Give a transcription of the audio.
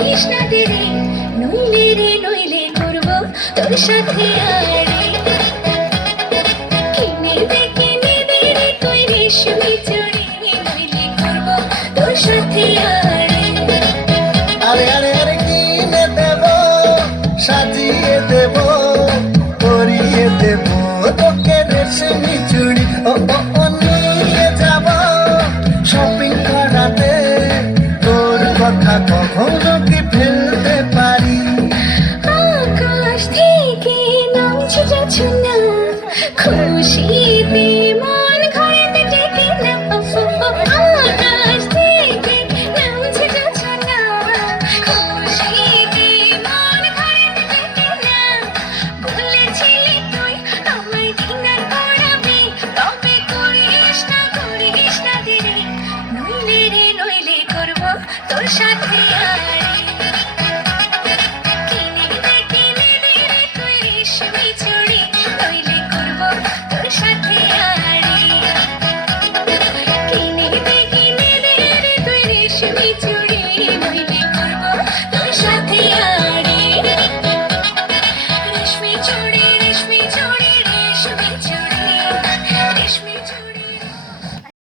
করিস না দেরি, নইলে রে নইলে করবো তোর সাথে আড়ে। কিনে দে রে তুই রেশমি চুড়ি, নইলে করবো তোর সাথে আড়ে। আরে আরে আরে কিনে দেব, সাজিয়ে দেব, করিয়ে দেব।